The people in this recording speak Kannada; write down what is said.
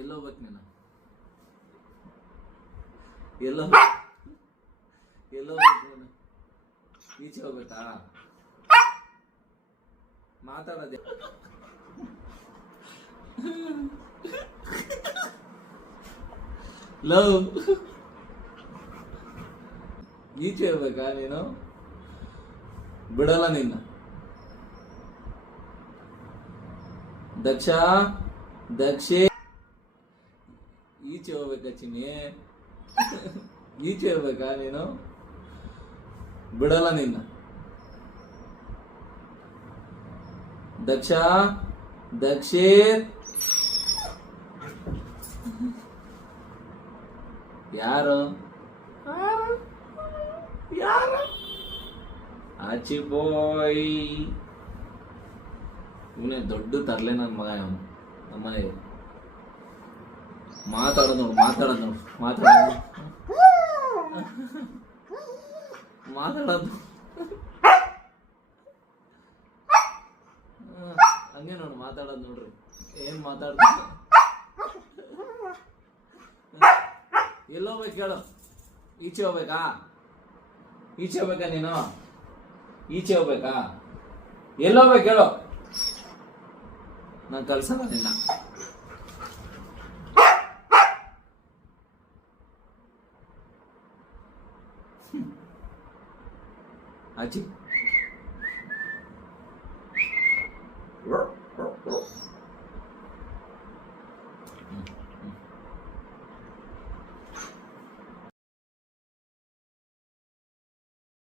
ಎಲ್ಲೋಗ್ಬೇಕು ನೀನು? ಎಲ್ಲೋ ನೀನು? ಈಚೆ ಹೋಗ್ಬೇಕಾ? ಮಾತಾಡೋದೇ ಲವ್. ಈಚೆ ಹೋಗ್ಬೇಕಾ ನೀನು? ಬಿಡಲ್ಲ ನಿನ್ನ. ದಕ್ಷ ದಕ್ಷೆ ಈಚೆ ಹೋಗ್ಬೇಕಾ ಚಿನ್ನಿ? ಈಚೆ ಹೋಗ್ಬೇಕಾ ನೀನು? ಬಿಡಲ್ಲ ನಿನ್ನ. ದಕ್ಷ ದಕ್ಷಿತ್ ಯಾರು? ಯಾರು? ಆಚಿ ಬಾಯ್. ಇವನೇ ದೊಡ್ಡ ತರ್ಲೆ ನನ್ನ ಮಗ. ಅವನು ನಮ್ಮನೆಗೆ ಮಾತಾಡೋದು ಹಂಗೆ ನೋಡು ಮಾತಾಡೋದು ನೋಡ್ರಿ. ಏನ್ ಮಾತಾಡ್ತ? ಎಲ್ಲೋಗ್ಬೇಕು ಹೇಳು? ಈಚೆ ಹೋಗ್ಬೇಕಾ? ಈಚೆ ಹೋಗ್ಬೇಕಾ ನೀನು? ಈಚೆ ಹೋಗ್ಬೇಕಾ? ಎಲ್ಲೋಗ್ಬೇಕು ಹೇಳು? ನಾನು ಕಳ್ಸಲ್ಲ ನಿನ್ನ. ಆಚಿ